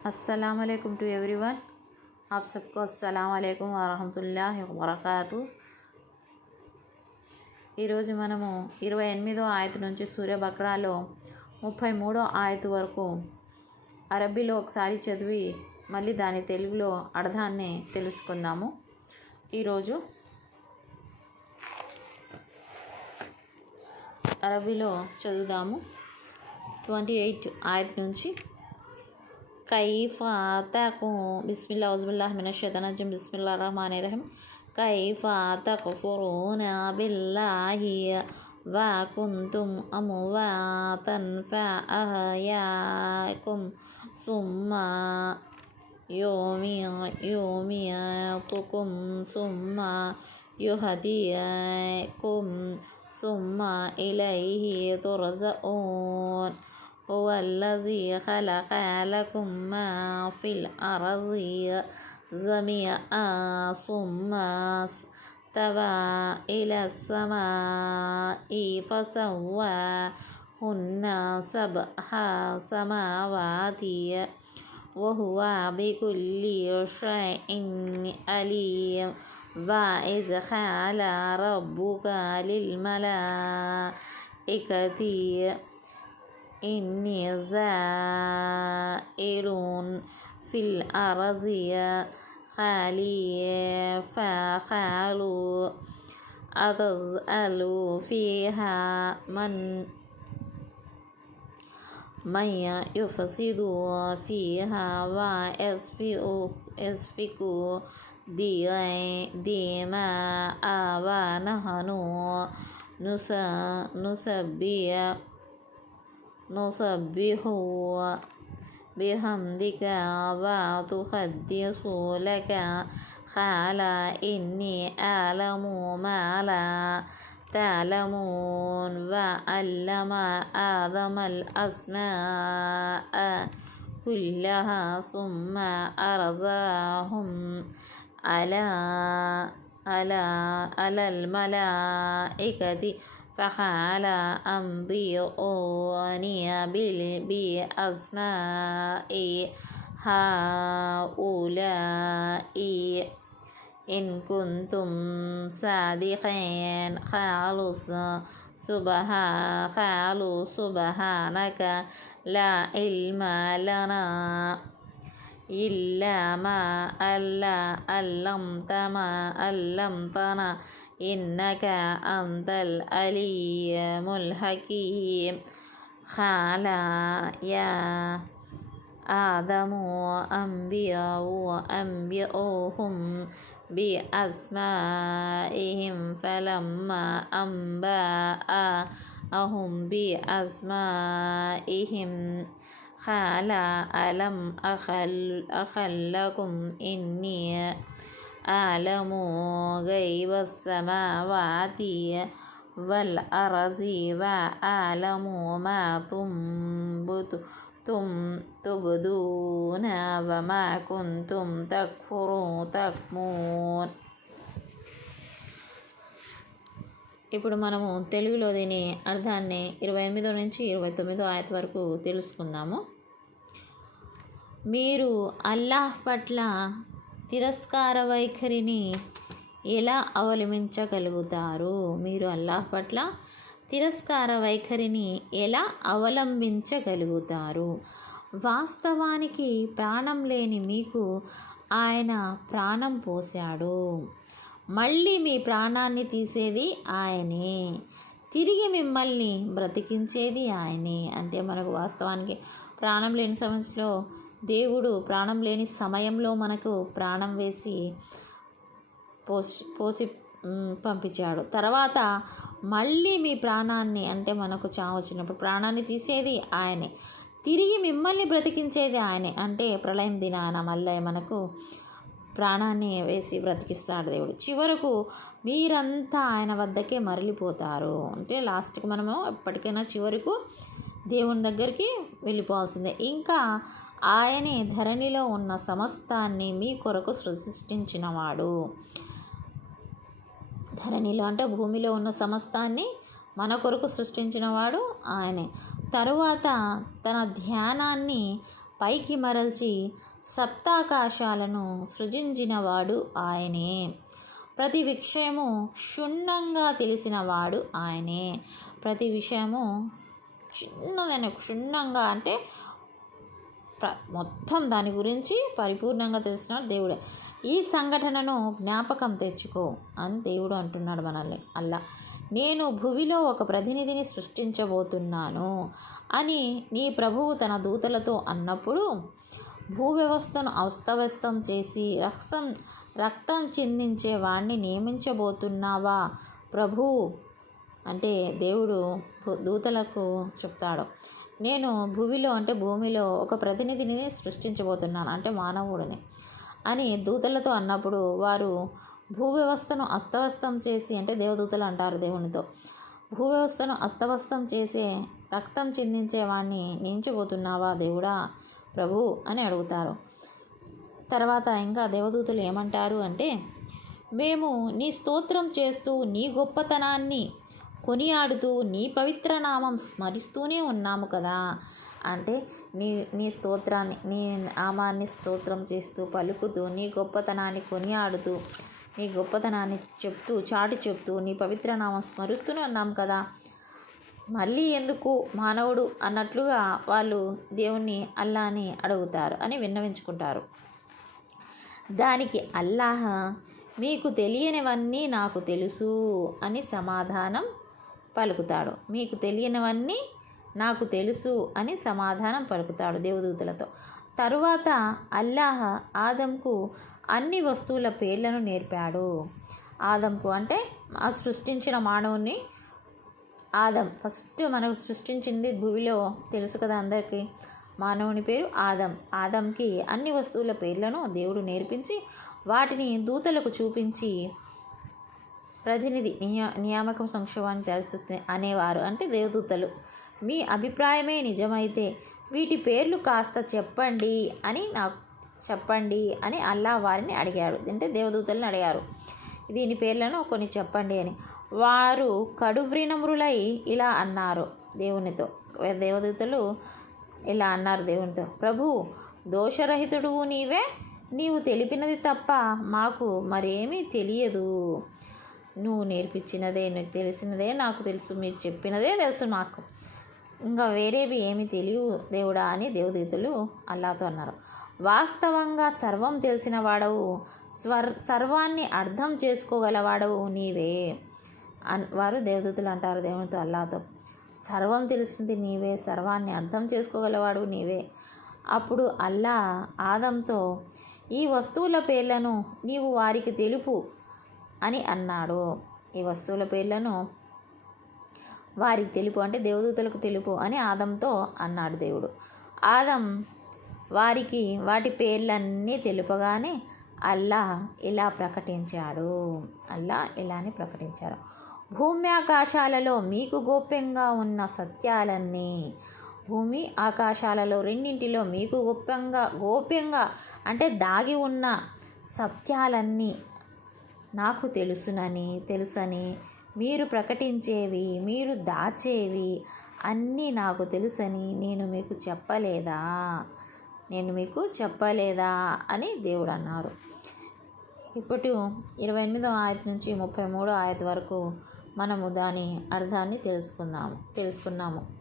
अस्सलाम वालेकुम to everyone आप सबको అస్సలాం వాలేకుం వరహమతుల్లాహి వబర్కాతు ఈరోజు మనము ఇరవై ఎనిమిదో ఆయత నుంచి సూర్య బక్రాలో ముప్పై మూడో ఆయత వరకు అరబీలో ఒకసారి చదివి మళ్ళీ దాని తెలుగులో అర్థాన్ని తెలుసుకుందాము ఈరోజు అరబీలో చదువుదాము ట్వంటీ ఎయిట్ ఆయత నుంచి कैफ आतकू बिसमिल्लाज़बिल्लाशतनजम बसमिल्लाम कैफ आतकफ़रून बिल्लाही وكنتم أمواتا فأحياكم ثم يميتكم ثم يهديكم ثم إليه ترزقون هو الذي خلق لكم ما في الأرض جميعا ثم استوى إلى السماء فسواهن سبع سماوات وهو بكل شيء عليم. وإذ قال ربك للملائكة إني زائر في الأرض خليفة أتجعل فيها من من يفسد فيها ويسفك دماء ونحن نسبح نسبح بحمدك وتقدس لك قال إني أعلم ما لا تعلمون. وعلم آدم الأسماء كلها ثم أرزاهم على على على الملائكة فقال أنبئوني بأسماء هؤلاء إن كنتم صادقين قالوا سبحان قالوا سبحانك لا علم لنا إلا ما ألا علمتنا علمتنا إنك أنت العليم الحكيم. قال يا آدم أنبئه أنبئهم بأسمائهم. فلما أنبأهم بأسمائهم قال ألم أخل أخلكم إني أعلم غيب السماوات والأرض وأعلم ما تنبت تبدون وما كنتم تكفرون تكمون ఇప్పుడు మనము తెలుగులో దీని అర్థాన్ని ఇరవై ఎనిమిదో నుంచి ఇరవై తొమ్మిదో ఆయత వరకు తెలుసుకుందాము మీరు అల్లాహ్ పట్ల తిరస్కార వైఖరిని ఎలా అవలంబించగలుగుతారు? మీరు అల్లాహ్ పట్ల తిరస్కార వైఖరిని ఎలా అవలంబించగలుగుతారు? వాస్తవానికి ప్రాణం లేని మీకు ఆయన ప్రాణం పోశాడు. మళ్ళీ మీ ప్రాణాన్ని తీసేది ఆయనే. తిరిగి మిమ్మల్ని బ్రతికించేది ఆయనే. అంటే మనకు వాస్తవానికి ప్రాణం లేని సమస్యలో దేవుడు ప్రాణం లేని సమయంలో మనకు ప్రాణం వేసి పోసి పోసి పంపించాడు. తర్వాత మళ్ళీ మీ ప్రాణాన్ని అంటే మనకు చావు వచ్చినప్పుడు ప్రాణాన్ని తీసేది ఆయనే. తిరిగి మిమ్మల్ని బ్రతికించేది ఆయనే. అంటే ప్రళయం దినాన మళ్ళీ మనకు ప్రాణాన్ని వేసి బ్రతికిస్తాడు దేవుడు. చివరకు మీరంతా ఆయన వద్దకే మరలిపోతారు. అంటే లాస్ట్కి మనము ఎప్పటికైనా చివరకు దేవుని దగ్గరికి వెళ్ళిపోవాల్సిందే. ఇంకా ఆయనే ధరణిలో ఉన్న సమస్తాన్ని మీ కొరకు సృష్టించినవాడు ధరణిలో అంటే భూమిలో ఉన్న సమస్తాన్ని మన కొరకు సృష్టించినవాడు ఆయనే. తరువాత తన ధ్యానాన్ని పైకి మరల్చి సప్తాకాశాలను సృజించినవాడు ఆయనే. ప్రతి విషయము క్షుణ్ణంగా తెలిసినవాడు ఆయనే. ప్రతి విషయము చిన్నదని క్షుణ్ణంగా అంటే మొత్తం దాని గురించి పరిపూర్ణంగా తెలిసిన దేవుడే. ఈ సంఘటనను జ్ఞాపకం తెచ్చుకో అని దేవుడు అంటున్నాడు మనల్ని. అల్లా నేను భువిలో ఒక ప్రతినిధిని సృష్టించబోతున్నాను అని నీ ప్రభువు తన దూతలతో అన్నప్పుడు భూ వ్యవస్థను అస్తవ్యస్తం చేసి రక్తం రక్తం చిందించే వాణ్ణి నియమించబోతున్నావా ప్రభు? అంటే దేవుడు దూతలకు చెప్తాడు. నేను భూమిలో అంటే భూమిలో ఒక ప్రతినిధిని సృష్టించబోతున్నాను అంటే మానవుడిని అని దూతలతో అన్నప్పుడు వారు భూ వ్యవస్థను అస్తవ్యస్తం చేసి అంటే దేవదూతలు అంటారు దేవునితో భూ వ్యవస్థను అస్తవ్యస్తం చేసే రక్తం చిందించే వాణ్ణి నించబోతున్నావా దేవుడా ప్రభు అని అడుగుతారు. తర్వాత ఇంకా దేవదూతలు ఏమంటారు అంటే మేము నీ స్తోత్రం చేస్తూ నీ గొప్పతనాన్ని కొనియాడుతూ నీ పవిత్ర నామం స్మరిస్తూనే ఉన్నాము కదా. అంటే నీ నీ స్తోత్రాన్ని నీ నామాన్ని స్తోత్రం చేస్తూ పలుకుతూ నీ గొప్పతనాన్ని కొనియాడుతూ నీ గొప్పతనాన్ని చెప్తూ చాటి చెప్తూ నీ పవిత్ర నామం స్మరిస్తూనే ఉన్నాం కదా. మళ్ళీ ఎందుకు మానవుడు అన్నట్లుగా వాళ్ళు దేవుణ్ణి అల్లాని అడుగుతారు అని విన్నవించుకుంటారు. దానికి అల్లాహ మీకు తెలియనివన్నీ నాకు తెలుసు అని సమాధానం పలుకుతాడు. మీకు తెలియనివన్నీ నాకు తెలుసు అని సమాధానం పలుకుతాడు దేవదూతలతో. తరువాత అల్లాహ్ ఆదంకు అన్ని వస్తువుల పేర్లను నేర్పాడు. ఆదంకు అంటే ఆ సృష్టించిన మానవుని ఆదం. ఫస్ట్ మనకు సృష్టించింది భూమిలో తెలుసు కదా అందరికీ. మానవుని పేరు ఆదం. ఆదంకి అన్ని వస్తువుల పేర్లను దేవుడు నేర్పించి వాటిని దూతలకు చూపించి ప్రతినిధి నియా నియామకం సంక్షోభాన్ని తెలుస్తుంది అనేవారు. అంటే దేవదూతలు మీ అభిప్రాయమే నిజమైతే వీటి పేర్లు కాస్త చెప్పండి అని నాకు చెప్పండి అని అల్లా వారిని అడిగాడు. అంటే దేవదూతలను అడిగారు. దీని పేర్లను కొన్ని చెప్పండి అని. వారు కడువ్రీనమ్రులై ఇలా అన్నారు దేవునితో. దేవదూతలు ఇలా అన్నారు దేవునితో ప్రభు దోషరహితుడు నీవే నీవు తెలిపినది తప్ప మాకు మరేమీ తెలియదు. నువ్వు నేర్పించినదే నీకు తెలిసినదే నాకు తెలుసు మీరు చెప్పినదే తెలుసు మాకు ఇంకా వేరేవి ఏమి తెలియవు దేవుడా అని దేవదూతలు అల్లాతో అన్నారు. వాస్తవంగా సర్వం తెలిసిన వాడవు స్వర్ సర్వాన్ని అర్థం చేసుకోగలవాడవు నీవే అన్ వారు దేవదూతలు అంటారు దేవునితో అల్లాతో. సర్వం తెలిసింది నీవే సర్వాన్ని అర్థం చేసుకోగలవాడు నీవే. అప్పుడు అల్లా ఆదంతో ఈ వస్తువుల పేర్లను నీవు వారికి తెలుపు అని అన్నాడు. ఈ వస్తువుల పేర్లను వారికి తెలుపు అంటే దేవదూతలకు తెలుపు అని ఆదంతో అన్నాడు దేవుడు. ఆదం వారికి వాటి పేర్లన్నీ తెలుపగానే అల్లా ఇలా ప్రకటించాడు. అల్లా ఇలానే ప్రకటించారు. భూమి ఆకాశాలలో మీకు గోప్యంగా ఉన్న సత్యాలన్నీ భూమి ఆకాశాలలో రెండింటిలో మీకు గోప్యంగా గోప్యంగా అంటే దాగి ఉన్న సత్యాలన్నీ నాకు తెలుసునని తెలుసని మీరు ప్రకటించేవి మీరు దాచేవి అన్నీ నాకు తెలుసని నేను మీకు చెప్పలేదా? నేను మీకు చెప్పలేదా? అని దేవుడు అన్నారు ఇప్పుడు ఇరవై ఎనిమిదో ఆయత నుంచి ముప్పై మూడో ఆయత వరకు మనము దాని అర్థాన్ని తెలుసుకుందాము తెలుసుకున్నాము.